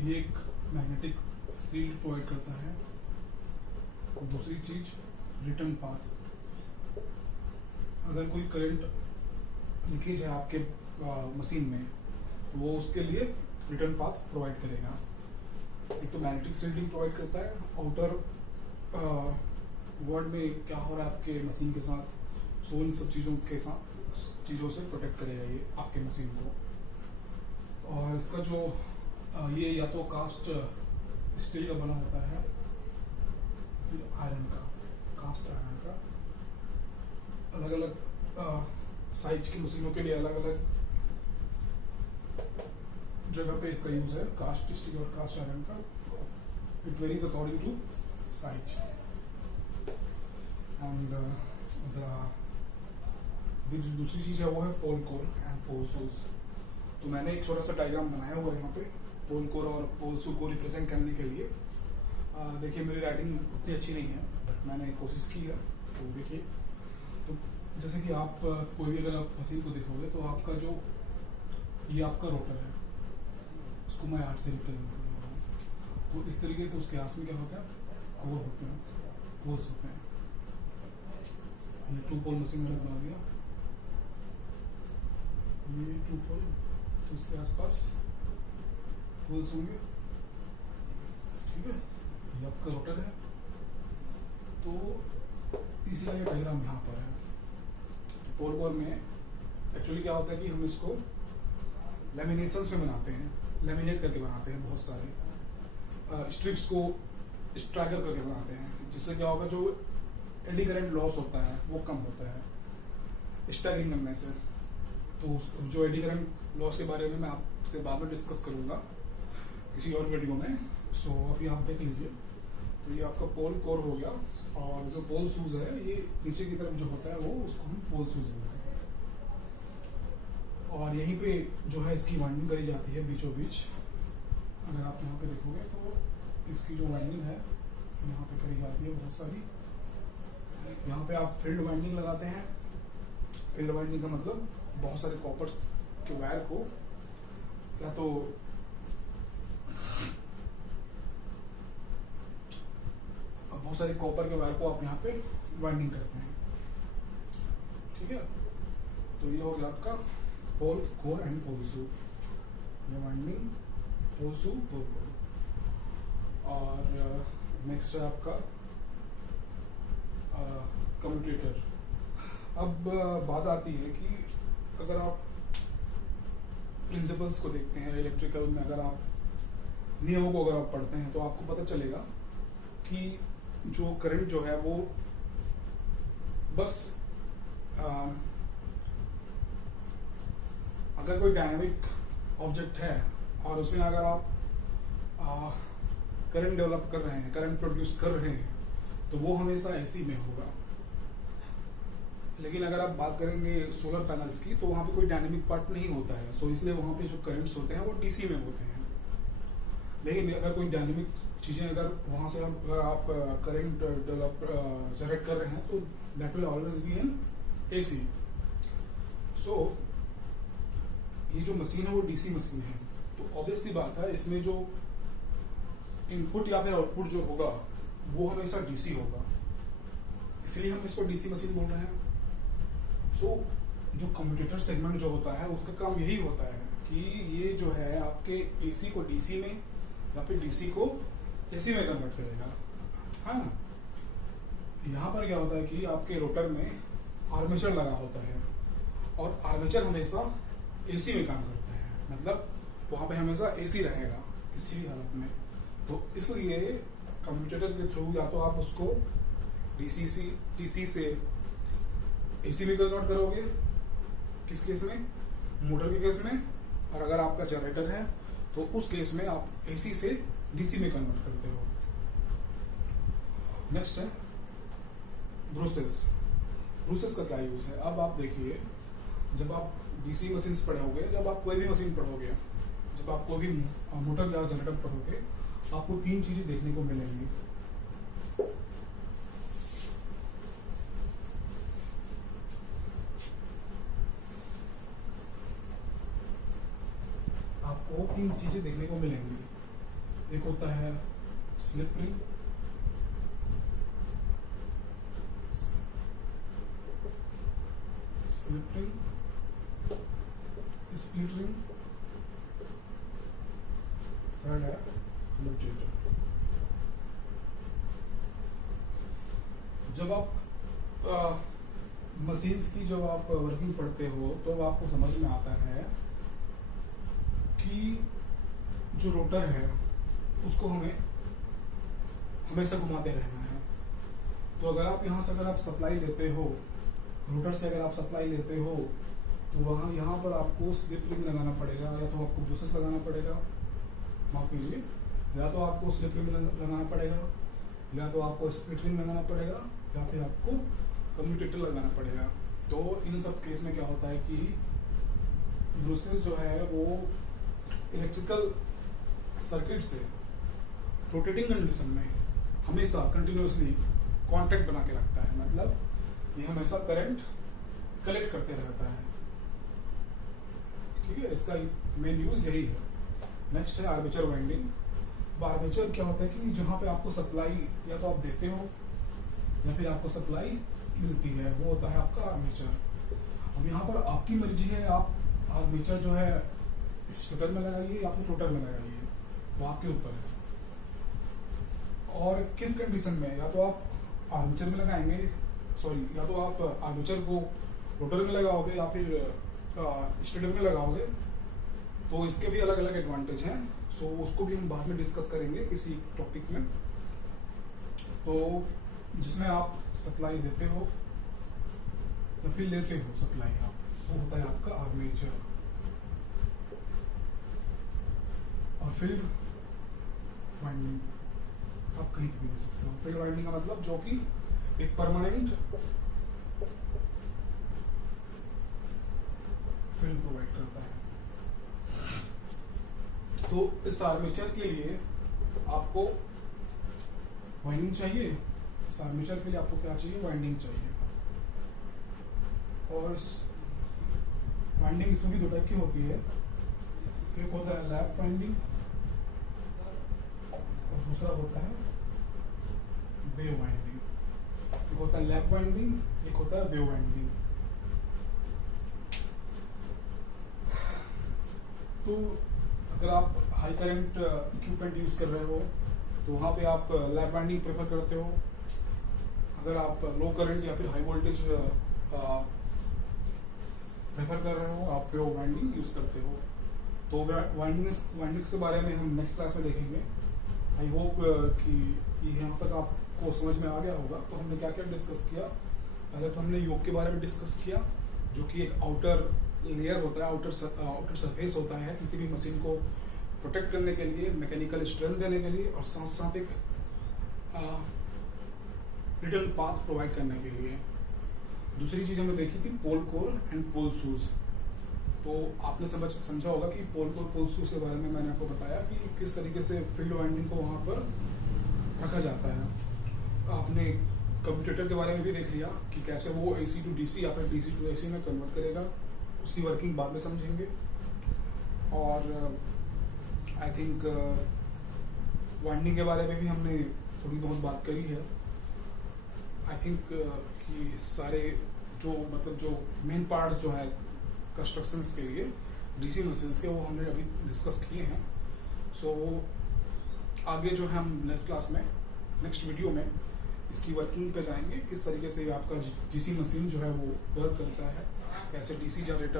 ये एक magnetic sealed provide करता है। दूसरी चीज रिटर्न पाथ। अगर कोई करंट लीकेज है आपके मशीन में, वो उसके लिए रिटर्न पाथ प्रोवाइड करेगा। एक तो मैग्नेटिक सील्डिंग प्रोवाइड करता है, आउटर वर्ल्ड में क्या हो रहा है आपके मशीन के साथ, सो इन सब चीज़ों से प्रोटेक्ट करेगा ये आपके मशीन को। और इसका जो ये या तो कास्ट स्टील का बना होता है, आयरन का, कास्ट आयरन का। अलग अलग साइज की मशीनों के लिए अलग अलग जगह पे इसका यूज है, कास्ट स्टील और कास्ट आयरन का। It varies according to size. And जो दूसरी चीज है वो है pole core and pole shoes. तो मैंने एक छोटा सा डायग्राम बनाया हुआ है यहाँ पे पोल कोर और पोल शू को रिप्रेजेंट करने के लिए। देखिए मेरी राइटिंग उतनी अच्छी नहीं है, बट मैंने कोशिश की है। तो देखिए, तो जैसे कि आप कोई भी अगर आप मशीन को देखोगे तो आपका जो ये आपका रोटर है, उसको मैं आर्ट से रिप्रेजेंट कर रहा हूँ। तो इस तरीके से उसके आर्ट्स में क्या होता है, कोर होते हैं, पोल्स होते हैं। ये 2 पोल मशीन मैंने बना दिया, ये 2 पोल, तो इसके आसपास पोल्स होंगे। ठीक है, ये आपका रोटर है। तो इसी ये डायग्राम यहाँ पर है। तो पोल कोर में एक्चुअली क्या होता है कि हम इसको लैमिनेशंस में बनाते हैं, लैमिनेट करके बनाते हैं, बहुत सारे स्ट्रिप्स को स्ट्रैगल करके बनाते हैं, जिससे क्या होगा, जो एडी करंट लॉस होता है वो कम होता है स्टैगरिंग करने से। तो जो एडी करंट लॉस के बारे में मैं आपसे बाद में डिस्कस करूंगा किसी और वीडियो में। सो अभी आप देख लीजिए। तो ये आपका पोल कोर हो गया, और जो पोल शूज है ये नीचे की तरफ जो होता है वो उसको हम पोल शूज बोलते हैं। और यहीं पे जो है इसकी वाइंडिंग करी जाती है बीचों बीच। अगर आप यहाँ पे देखोगे तो इसकी जो वाइंडिंग है यहाँ पे करी जाती है बहुत सारी। यहाँ पे आप फील्ड वाइंडिंग लगाते हैं। फील्ड वाइंडिंग का मतलब बहुत सारे कॉपर्स के वायर को, या तो बहुत सारे कॉपर के वायर को आप यहाँ पे वाइंडिंग करते हैं। ठीक है, तो ये हो गया आपका पोल कोर एंड पोल शू। ये वाइंडिंग, पोल शू, पोल कोर। और नेक्स्ट है आपका कम्यूटेटर। अब बात आती है कि अगर आप प्रिंसिपल्स को देखते हैं इलेक्ट्रिकल में, अगर आप नियमों को अगर आप पढ़ते हैं तो आपको पता चलेगा कि जो करंट जो है वो बस अगर कोई डायनामिक ऑब्जेक्ट है और उसमें अगर आप करंट डेवलप कर रहे हैं, करंट प्रोड्यूस कर रहे हैं, तो वो हमेशा एसी में होगा। लेकिन अगर आप बात करेंगे सोलर पैनल्स की, तो वहां पे कोई डायनेमिक पार्ट नहीं होता है। सो इसलिए वहां पे जो करंट्स होते हैं वो डीसी में होते हैं। लेकिन अगर कोई डायनेमिक चीजें अगर वहां से अगर आप करंट डेवलप जनरेट कर रहे हैं, तो that will always be in AC. So ये जो मशीन है वो डीसी मशीन है। तो ऑब्वियस सी बात है, इसमें जो इनपुट या फिर आउटपुट जो होगा वो हमेशा डीसी होगा, इसलिए हम इसको डीसी मशीन बोल रहे हैं। तो जो कम्यूटेटर सेगमेंट जो होता है उसका काम यही होता है कि ये जो है आपके एसी को डीसी में या फिर डीसी को एसी में कन्वर्ट करेगा। हाँ, यहाँ पर क्या होता है कि आपके रोटर में आर्मेचर लगा होता है, और आर्मेचर हमेशा एसी में काम करता है, मतलब वहां पे हमेशा एसी रहेगा किसी भी हालत में। तो इसलिए कम्यूटेटर के थ्रू या तो आप उसको डीसी से एसी में कन्वर्ट करोगे, किस केस में, मोटर के केस में। और अगर आपका जनरेटर है तो उस केस में आप एसी से डीसी में कन्वर्ट करते हो। नेक्स्ट है ब्रूसेस। ब्रूसेस का क्या यूज है? अब आप देखिए, जब आप डीसी मशीन पढ़ोगे, जब आप कोई भी मशीन पढ़ोगे, जब आप कोई भी मोटर या जनरेटर पढ़ोगे, आपको 3 चीजें देखने को मिलेंगी। आपको 3 चीजें देखने को मिलेंगी। एक होता है slip ring, slip ring, split ring, third है कम्यूटेटर। जब आप मशीन्स की जब आप वर्किंग पढ़ते हो तो आपको समझ में आता है कि जो रोटर है उसको हमें हमेशा घुमाते रहना है। तो अगर आप यहाँ से अगर आप सप्लाई लेते हो, रोटर से अगर आप सप्लाई लेते हो, तो वहाँ यहाँ पर आपको स्लिप रिंग लगाना पड़ेगा, या तो आपको ब्रूसेस लगाना पड़ेगा, माफ कीजिए, या तो आपको स्लिप रिंग लगाना पड़ेगा, या तो आपको स्प्लिट रिंग लगाना पड़ेगा, या फिर आपको कम्यूटेटर लगाना पड़ेगा। तो इन सब केस में क्या होता है कि ब्रूसेस जो है वो इलेक्ट्रिकल सर्किट से रोटेटिंग कंडीशन में हमेशा कंटिन्यूसली कांटेक्ट बना के रखता है, मतलब ये हमेशा करंट कलेक्ट करते रहता है। ठीक है, इसका मेन यूज यही है। नेक्स्ट है आर्मेचर वाइंडिंग। आर्मेचर क्या होता है कि जहां पे आपको सप्लाई या तो आप देते हो या फिर आपको सप्लाई मिलती है, वो होता है आपका आर्मेचर। अब यहाँ पर आपकी मर्जी है, आप आर्मेचर जो है स्टेटर में लगाइए या फिर रोटर में लगाइए, वो आपके ऊपर है। और किस कंडीशन में, या तो आप आर्मेचर में लगाएंगे, सॉरी, या तो आप आर्मेचर को रोटर में लगाओगे या फिर स्टेटर में लगाओगे, तो इसके भी अलग अलग एडवांटेज हैं। सो उसको भी हम बाद में डिस्कस करेंगे किसी टॉपिक में। तो जिसमें आप सप्लाई देते हो या फिर लेते हो सप्लाई आप, वो होता है आपका आर्मेचर। और फील्ड वाइंडिंग आप कहीं भी दे सकते हो। फील्ड वाइंडिंग का मतलब जो कि एक परमानेंट फील्ड प्रोवाइड करता है। तो इस आर्मेचर के लिए आपको वाइंडिंग चाहिए। इस आर्मेचर के लिए आपको क्या चाहिए? वाइंडिंग चाहिए। और वाइंडिंग इसमें भी दो टाइप की होती है, एक होता है लैप वाइंडिंग और दूसरा होता है वेव वाइंडिंग। एक होता है लैप वाइंडिंग, एक होता है वेव वाइंडिंग। तो अगर आप हाई करंट इक्विपमेंट यूज कर रहे हो तो वहां पे आप लैप वाइंडिंग प्रेफर करते हो। अगर आप लो करंट या फिर हाई वोल्टेज प्रेफर कर रहे हो, आप वेव वाइंडिंग यूज करते हो। तो वाइंडिंग्स के बारे में हम नेक्स्ट क्लास में देखेंगे। आई होप कि यहाँ तक आपको समझ में आ गया होगा। तो हमने क्या क्या डिस्कस किया? पहले तो हमने योक के बारे में डिस्कस किया, जो कि एक आउटर लेयर होता है, आउटर सरफेस होता है किसी भी मशीन को प्रोटेक्ट करने के लिए, मैकेनिकल स्ट्रेंथ देने के लिए, और साथ साथ एक रिटर्न पाथ प्रोवाइड करने के लिए। दूसरी चीज हमने देखी थी पोल कोर एंड पोल शूज। तो आपने समझा होगा कि पोल कोर पोल शूज के बारे में मैंने आपको बताया कि किस तरीके से फील्ड वाइंडिंग को वहां पर रखा जाता है। आपने कम्यूटेटर के बारे में भी देख लिया कि कैसे वो AC टू DC या फिर DC टू AC में कन्वर्ट करेगा। उसकी वर्किंग बाद में समझेंगे। और आई थिंक वाइंडिंग के बारे में भी हमने थोड़ी बहुत बात करी है। आई थिंक कि सारे जो मतलब जो मेन पार्ट जो है कंस्ट्रक्शन के लिए DC मशीन्स के, वो हमने अभी डिस्कस किए हैं। सो आगे जो है हम नेक्स्ट क्लास में, नेक्स्ट वीडियो में इसकी वर्किंग पे जाएंगे, किस तरीके से आपका DC मशीन जो है वो वर्क करता है, कैसे DC जनरेटर